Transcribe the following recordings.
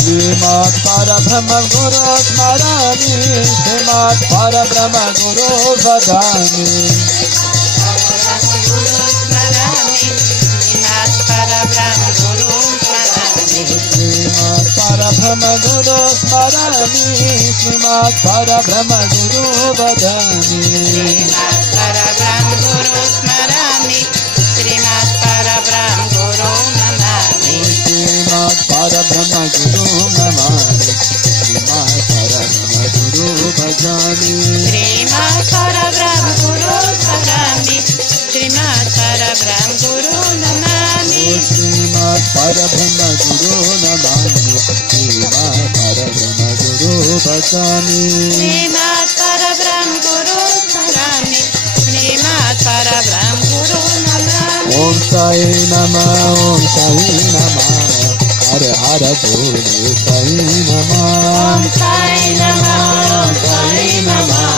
Srimad Parabrahma Guru Smarani, Srimad Parabrahma Guru Vadani. Srimad Parabrahma Guru Smarani, Srimad Parabrahma Guru Vadani. Srimad Parabrahma Guru Smarani, Srimad Parabrahma Guru Namani. Srimad Parabrahma Guru Namani, Srimad Parabrahma Guru Bhajani. Srimad Parabrahma Guru Smarani, Srimad Parabrahma Guru Namani. Srimad Parabrahma Guru Namani, Srimad Parabrahma Guru Bhajani. Srimad Parabrahma Guru Smarani, Srimad Parabrahma Guru Namani. Om Sai Namah, Om Sai Namah, Hara Hara Bole Sai Namah. Om Sai Namah, Om Sai Namah,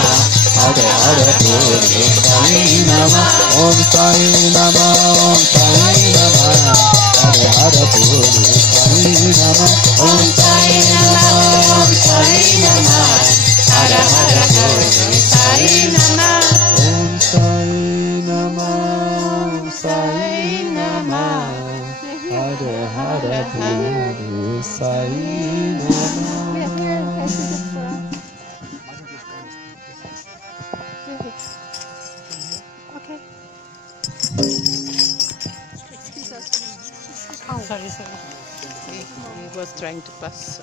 Hara Hara Bole Sai Namah. Om Sai Namah, Om Sai Namah, Hara Hara Bole Sai Namah. Om Sai Namah, Om Sai Namah, Hara Hara Bole Sai Namah. Om Sai Namah, Om Sai Namah, Hara Hara Bole Sai Namah. Okay. Sorry. He was trying to pass.